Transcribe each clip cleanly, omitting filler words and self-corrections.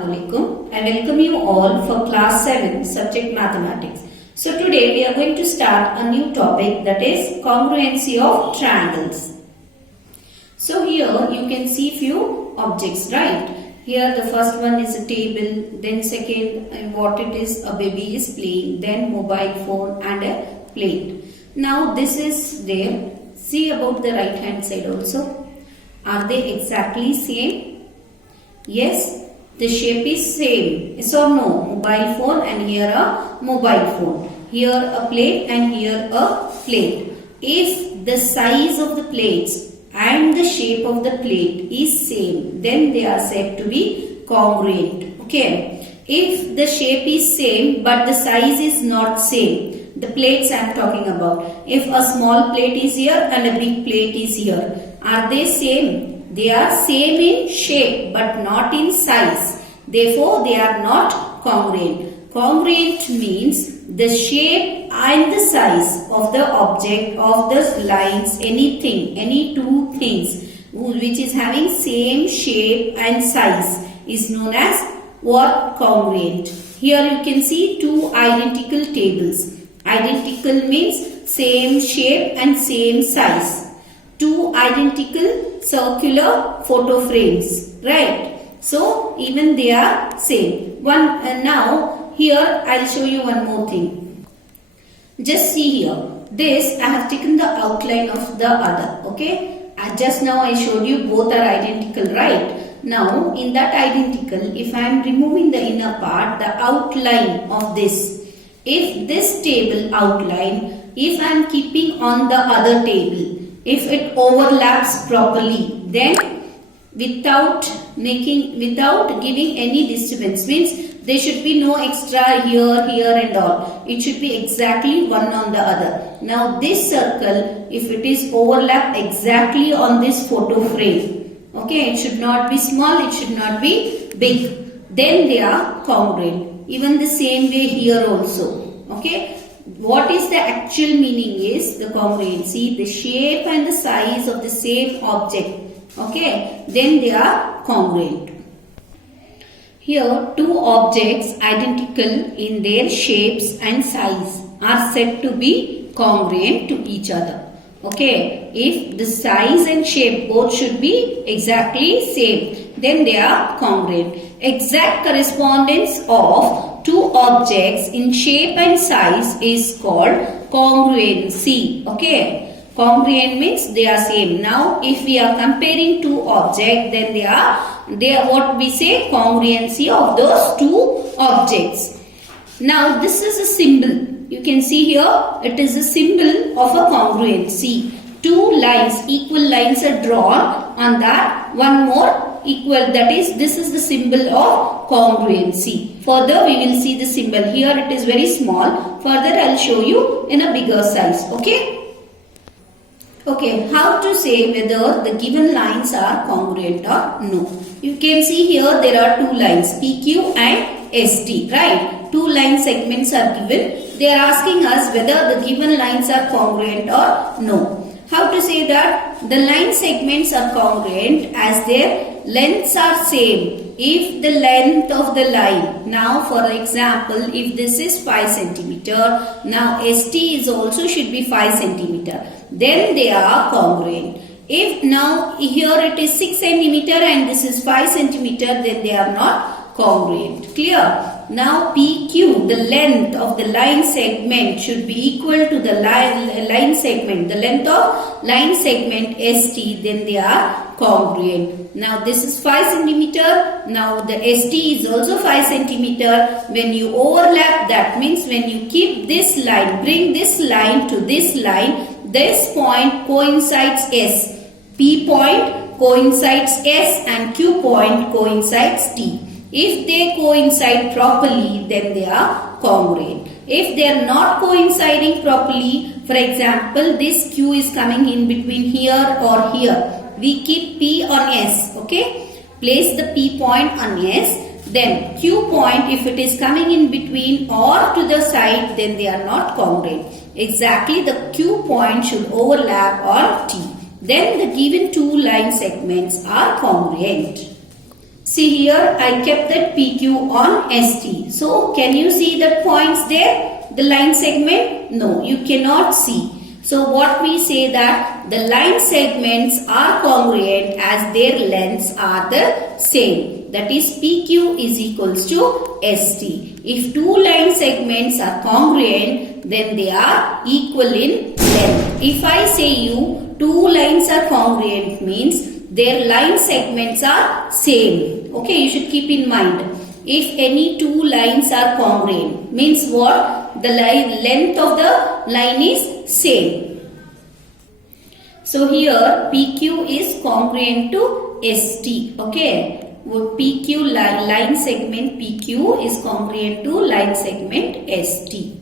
Assalamualaikum. I welcome you all for class 7 subject mathematics. So today we are going to start a new topic, that is congruency of triangles. So here you can see few objects, right? Here the first one is a table, then second what it is, a baby is playing, then mobile phone and a plate. Now this is there. See about the right hand side also. Are they exactly same? Yes. The shape is same, yes or no? Mobile phone and here a mobile phone. Here a plate and here a plate. If the size of the plates and the shape of the plate is same, then they are said to be congruent. Okay. If the shape is same but the size is not same, the plates I am talking about. If a small plate is here and a big plate is here, are they same? They are same in shape but not in size. Therefore, they are not congruent. Congruent means the shape and the size of the object, of the lines, anything, any two things which is having same shape and size is known as what? Congruent. Here you can see two identical tables. Identical means same shape and same size. Two identical circular photo frames, right? So even they are same. Now here I will show you one more thing. Just see here. This I have taken the outline of the other. Okay. Just now I showed you both are identical, right? Now in that identical, if I am removing the inner part, the outline of this. If this table outline, if I am keeping on the other table, if it overlaps properly, then without giving any disturbance, means there should be no extra here and all. It should be exactly one on the other. Now this circle, if it is overlap exactly on this photo frame, okay, it should not be small, it should not be big, then they are congruent. Even the same way here also, okay. What is the actual meaning is the congruency, the shape and the size of the same object, okay, then they are congruent. Here two objects identical in their shapes and size are said to be congruent to each other. Okay, if the size and shape both should be exactly same, then they are congruent. Exact correspondence of two objects in shape and size is called congruency. Okay, congruent means they are same. Now if we are comparing two objects, then they are what we say, congruency of those two objects. Now this is a symbol. You can see here it is a symbol of a congruency. Two lines, equal lines are drawn on that, one more equal, that is, this is the symbol of congruency. Further we will see the symbol. Here it is very small. Further I will show you in a bigger size. Okay. Okay, how to say whether the given lines are congruent or no. You can see here there are two lines, PQ and ST, right? Two line segments are given. They are asking us whether the given lines are congruent or no. How to say that? The line segments are congruent as their lengths are same. If the length of the line, now for example, if this is 5 cm, now ST is also should be 5 cm, then they are congruent. If now here it is 6 cm and this is 5 cm, then they are not congruent. Clear? Now PQ, the length of the line segment should be equal to the line segment, the length of line segment ST, then they are congruent. Now this is 5 cm, now the ST is also 5 cm. When you overlap, that means when you keep this line, bring this line to this line, this point coincides S. P point coincides S and Q point coincides T. If they coincide properly, then they are congruent. If they are not coinciding properly, for example, this Q is coming in between here or here, we keep P on S, okay? Place the P point on S, then Q point, if it is coming in between or to the side, then they are not congruent. Exactly, the Q point should overlap on T. Then the given two line segments are congruent. See here, I kept that PQ on ST. So can you see the points there? The line segment? No, you cannot see. So what we say that the line segments are congruent as their lengths are the same. That is PQ is equals to ST. If two line segments are congruent, then they are equal in length. If I say you two lines are congruent means their line segments are same. Okay, you should keep in mind. If any two lines are congruent means what? The length of the line is same. So here PQ is congruent to ST. Okay, PQ line segment PQ is congruent to line segment ST.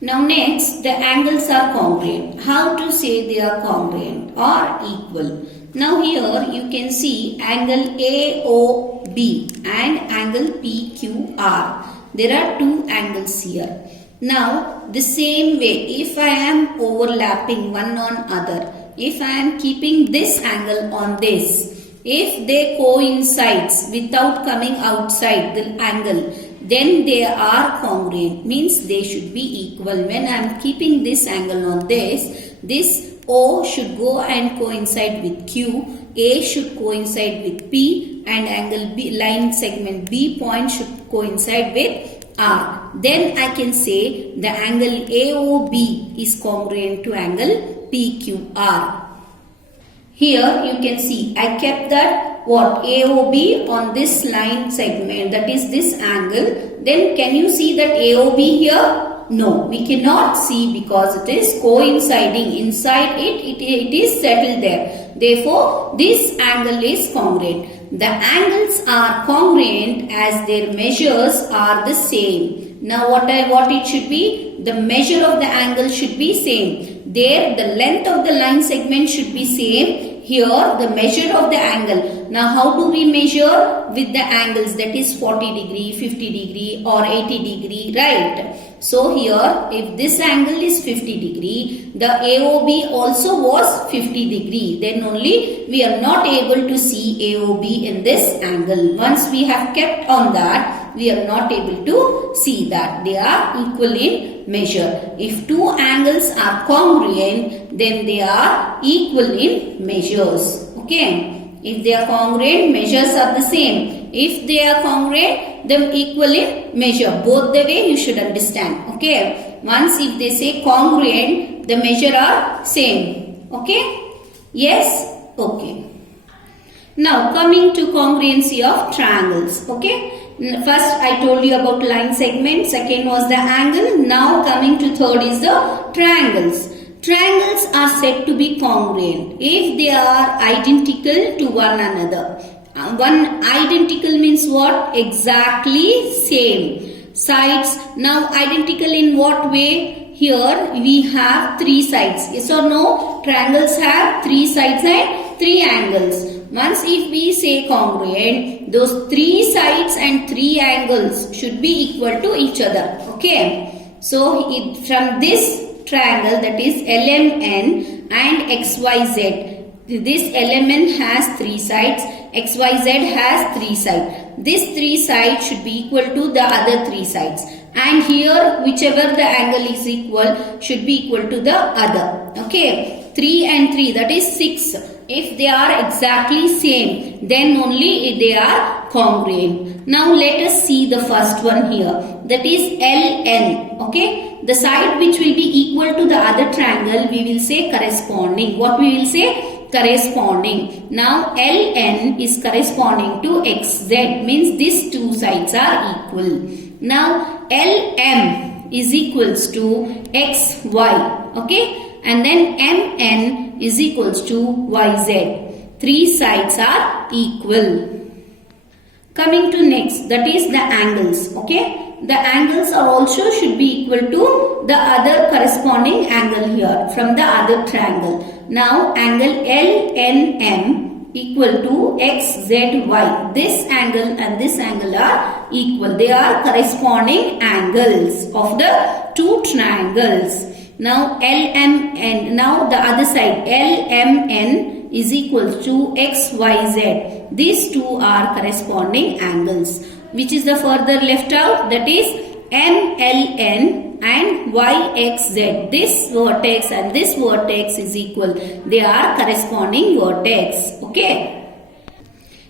Now next, the angles are congruent. How to say they are congruent or equal? Now here you can see angle AOB and angle PQR. There are two angles here. Now the same way, if I am overlapping one on other, if I am keeping this angle on this, if they coincides without coming outside the angle, then they are congruent, means they should be equal. When I am keeping this angle on this O should go and coincide with Q, A should coincide with P, and angle B, line segment B point should coincide with R. Then I can say the angle AOB is congruent to angle PQR. Here you can see I kept that what AOB on this line segment, that is this angle. Then can you see that AOB here? No, we cannot see because it is coinciding inside it is settled there. Therefore this angle is congruent. The angles are congruent as their measures are the same. Now what it should be? The measure of the angle should be same. There the length of the line segment should be same. Here the measure of the angle. Now how do we measure? With the angles, that is 40 degree, 50 degree or 80 degree, right? So here if this angle is 50 degree, the AOB also was 50 degree. Then only we are not able to see AOB in this angle. Once we have kept on that, we are not able to see that. They are equal in measure. If two angles are congruent, then they are equal in measures. Okay. If they are congruent, measures are the same. If they are congruent, then equal in measure. Both the way you should understand. Okay. Once if they say congruent, the measure are same. Okay. Yes. Okay. Now coming to congruency of triangles. Okay. First I told you about line segment. Second was the angle. Now coming to third is the triangles. Triangles are said to be congruent if they are identical to one another. One identical means what? Exactly same. Sides. Now identical in what way? Here we have three sides. Yes or no? Triangles have three sides and three angles. Once if we say congruent, those three sides and three angles should be equal to each other. Okay. So from this triangle, that is LMN and XYZ, this LMN has three sides, XYZ has three sides. This three sides should be equal to the other three sides, and here whichever the angle is equal should be equal to the other. Okay, 3 and 3, that is 6. If they are exactly same, then only they are congruent. Now let us see the first one here, that is LN. Okay, the side which will be equal to the other triangle, we will say corresponding. What we will say? Corresponding. Now LN is corresponding to XZ, means these two sides are equal. Now LM is equals to XY. Okay, and then MN is equals to YZ. Three sides are equal. Coming to next, that is the angles. Okay, the angles are also should be equal to the other corresponding angle here from the other triangle. Now angle LNM equal to XZY. This angle and this angle are equal. They are corresponding angles of the two triangles. Now LMN, now the other side, LMN is equal to XYZ. These two are corresponding angles. Which is the further left out? That is MLN and YXZ. This vertex and this vertex is equal. They are corresponding vertex. Okay.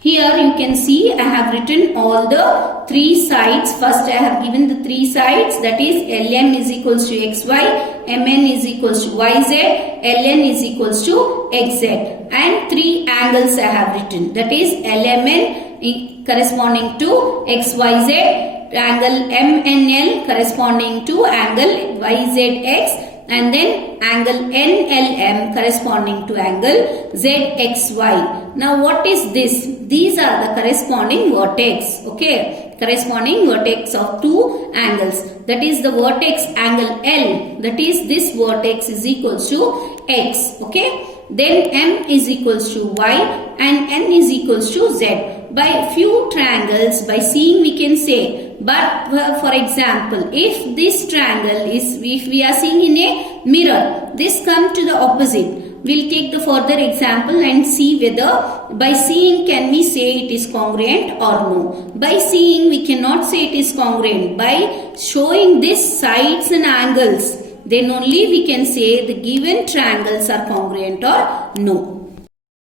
Here you can see I have written all the three sides. First I have given the three sides, that is LM is equals to XY, MN is equals to YZ, LN is equals to XZ, and three angles I have written, that is LMN corresponding to XYZ, angle MNL corresponding to angle YZX, and then angle NLM corresponding to angle ZXY. Now what is this? These are the corresponding vertex. Okay, corresponding vertex of two angles. That is the vertex angle L. That is this vertex is equals to X. Okay. Then M is equals to Y and N is equals to Z. By few triangles, by seeing we can say, but for example, if this triangle is, if we are seeing in a mirror, this come to the opposite. We'll take the further example and see whether by seeing can we say it is congruent or no. By seeing we cannot say it is congruent. By showing this sides and angles, then only we can say the given triangles are congruent or no.